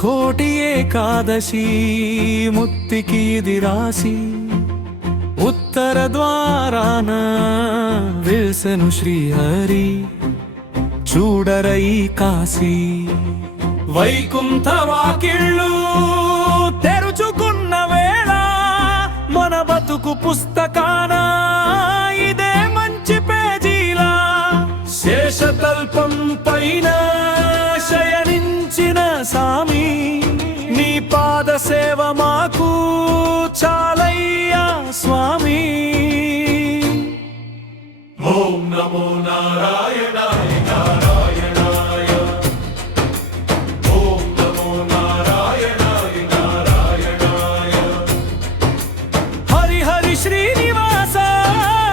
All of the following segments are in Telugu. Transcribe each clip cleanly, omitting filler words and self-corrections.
కోటి ఏకాదశి ముత్తికి ఇది రాసి ఉత్తర ద్వారాన వేసెను శ్రీహరి చూడరై కాశీ వైకుంఠ వాకిళ్ళు తెరుచుకున్న వేళ మన బతుకు పుస్తకాన ఇదే మంచి పేజీలా శేషతల్పం పైన శయనించిన సామి నీ పాద సేవ మాకు చాలయ్యా స్వామి. ఓం నమో నారాయణాయ నారాయణాయ ఓం నమో నారాయణాయ నారాయణాయ హరి హరి శ్రీనివాస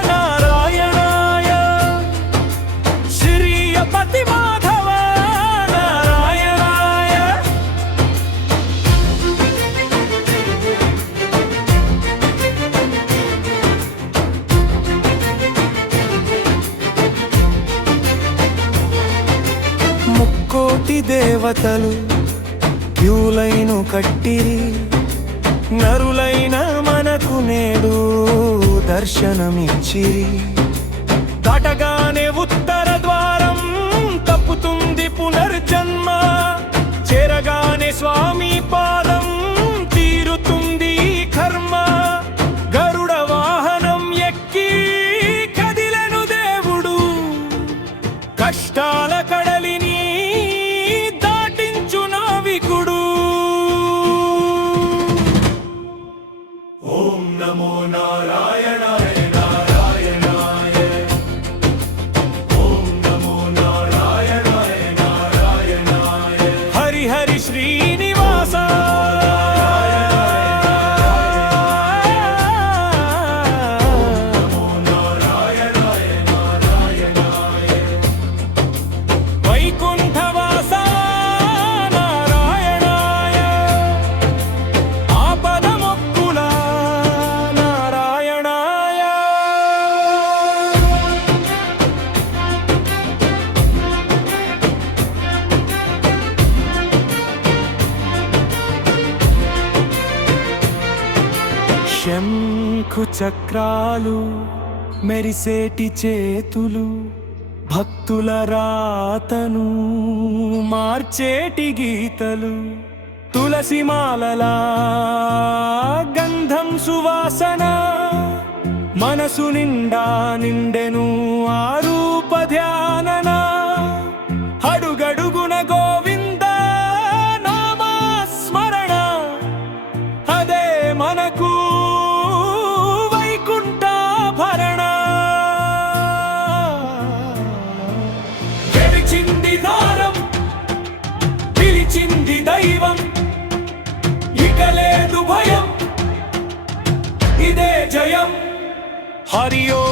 నారాయణాయ శ్రీయపతి మాధవ నారాయణాయ. ముక్కోటి దేవతలు క్యూలైను కట్టిరి నరులైన మనకు నేడు దర్శనమిచ్చిరి దాటగానే ఉత్తర ద్వారం తప్పుతుంది పునర్జన్మ చేరగానే స్వామి పాదం తీరుతుంది కర్మ. గరుడ వాహనం ఎక్కి కదిలెను దేవుడు కష్టాల కడలిని దాటించు నావికుడు. ఓం నమో నారాయణాయ నారాయణాయ ఓం నమో నారాయణాయ నారాయణాయ హరి హరి శ్రీనివాస నమో నారాయణాయ నారాయణాయ వైకుంఠవాస నారాయణాయ ఆపద మొక్కుల నారాయణాయ. శంఖు చక్రాలు మెరిసేటి చేతులు భక్తుల రాతను మార్చేటి గీతలు తులసి మాలలా గంధం సువాసన మనసు నిండా నిండెను ఆ రూప ధ్యానన అడుగడుగున గోవింద నామస్మరణ అదే మనకు వైకుంఠాభరణ. గెలిచింది దారం పిలిచింది దైవం ఇక లేదు భయం ఇదే జయం. హరి ఓం